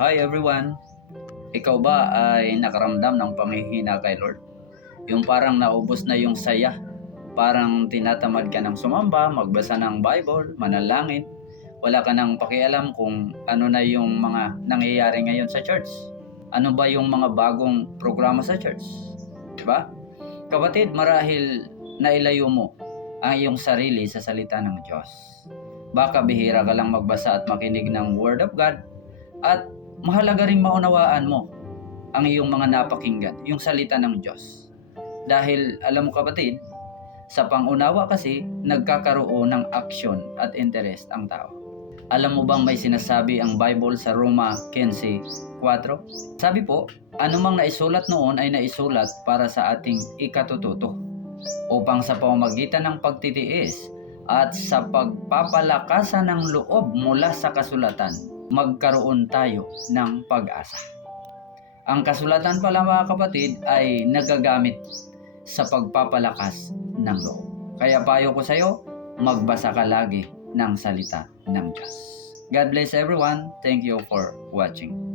Hi everyone! Ikaw ba ay nakaramdam ng panghihina kay Lord? Yung parang naubos na yung saya, parang tinatamad ka ng sumamba, magbasa ng Bible, manalangin, wala ka nang pakialam kung ano na yung mga nangyayari ngayon sa church. Ano ba yung mga bagong programa sa church? Diba? Kapatid, marahil nailayo mo ang iyong sarili sa salita ng Diyos. Baka bihira ka lang magbasa at makinig ng Word of God, at mahalaga ring maunawaan mo ang iyong mga napakinggan, yung salita ng Diyos. Dahil alam mo kapatid, sa pangunawa kasi nagkakaroon ng aksyon at interest ang tao. Alam mo bang may sinasabi ang Bible sa Roma 15:4? Sabi po, anumang naisulat noon ay naisulat para sa ating ikatututo, upang sa pamamagitan ng pagtitiis at sa pagpapalakasan ng loob mula sa kasulatan, magkaroon tayo ng pag-asa. Ang kasulatan pala mga kapatid ay nagagamit sa pagpapalakas ng loob. Kaya payo ko sa iyo, magbasa ka lagi ng salita ng Diyos. God bless everyone. Thank you for watching.